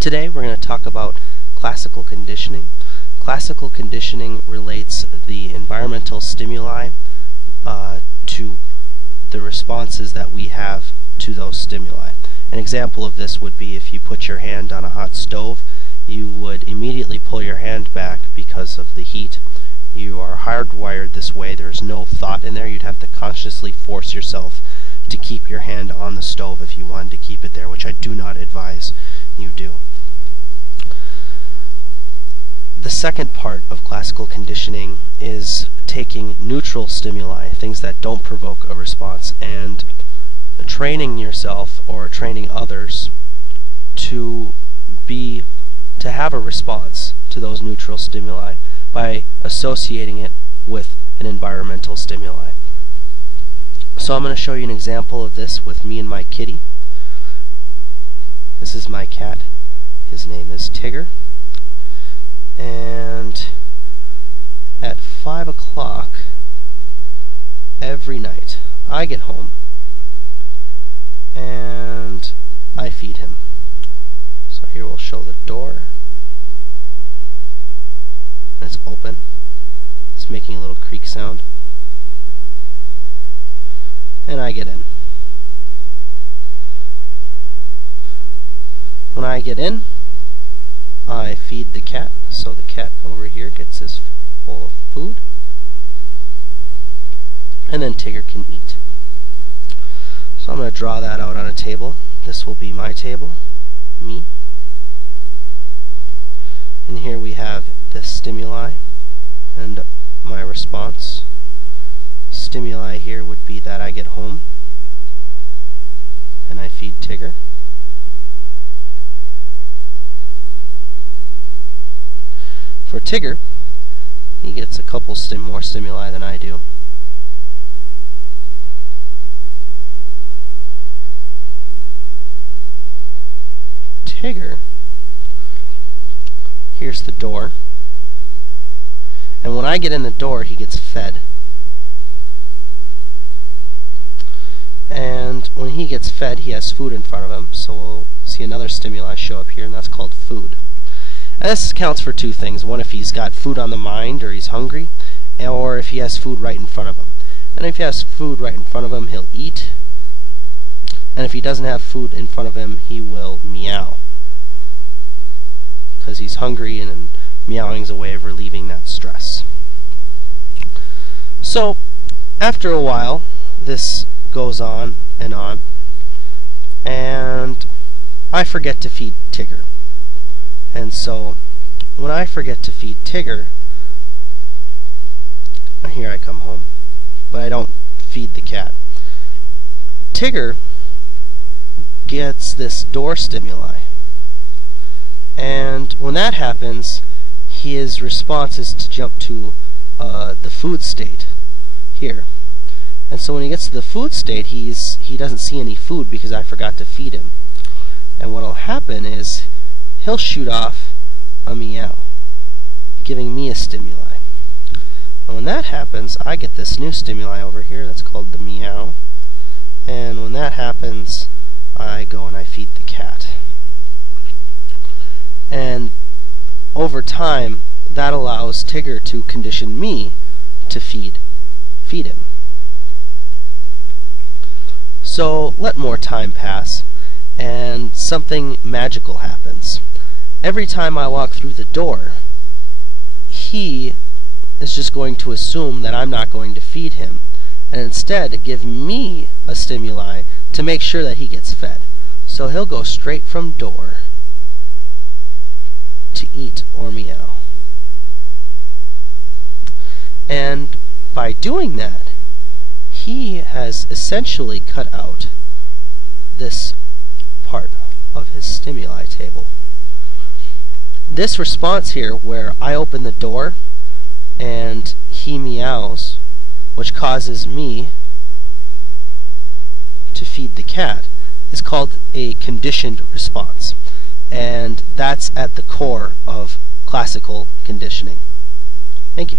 Today we're going to talk about classical conditioning. Classical conditioning relates the environmental stimuli to the responses that we have to those stimuli. An example of this would be if you put your hand on a hot stove, you would immediately pull your hand back because of the heat. You are hardwired this way. There's no thought in there. You'd have to consciously force yourself to keep your hand on the stove if you wanted to keep it there, which I do not advise you do. The second part of classical conditioning is taking neutral stimuli, things that don't provoke a response, and training yourself or training others to have a response to those neutral stimuli by associating it with an environmental stimuli. So I'm going to show you an example of this with me and my kitty. This is my cat. His name is Tigger. And at 5 o'clock every night I get home and I feed him. So here we'll show the door. It's open. It's making a little creak sound. And I get in. When I get in, I feed the cat, so the cat over here gets his bowl of food, and then Tigger can eat. So I'm going to draw that out on a table. This will be my table, me. And here we have the stimuli and my response. Stimuli here would be that I get home and I feed Tigger. For Tigger, he gets a couple more stimuli than I do. Tigger, here's the door, and when I get in the door he gets fed. And when he gets fed he has food in front of him, so we'll see another stimuli show up here, and that's called food. And this counts for two things. One, if he's got food on the mind or he's hungry, or if he has food right in front of him. And if he has food right in front of him, he'll eat. And if he doesn't have food in front of him, he will meow, because he's hungry, and meowing is a way of relieving that stress. So after a while this goes on, and I forget to feed Tigger. And so when I forget to feed Tigger, here I come home, but I don't feed the cat. Tigger gets this door stimuli, and when that happens, his response is to jump to the food state here. And so when he gets to the food state, he doesn't see any food because I forgot to feed him. And what'll happen is he'll shoot off a meow, giving me a stimuli. And when that happens, I get this new stimuli over here that's called the meow. And when that happens, I go and I feed the cat. And over time, that allows Tigger to condition me to feed him. So let more time pass, and something magical happens. Every time I walk through the door, he is just going to assume that I'm not going to feed him, and instead give me a stimuli to make sure that he gets fed. So he'll go straight from door to eat or meow. And by doing that, he has essentially cut out this part of his stimuli table. This response here, where I open the door and he meows, which causes me to feed the cat, is called a conditioned response. And that's at the core of classical conditioning. Thank you.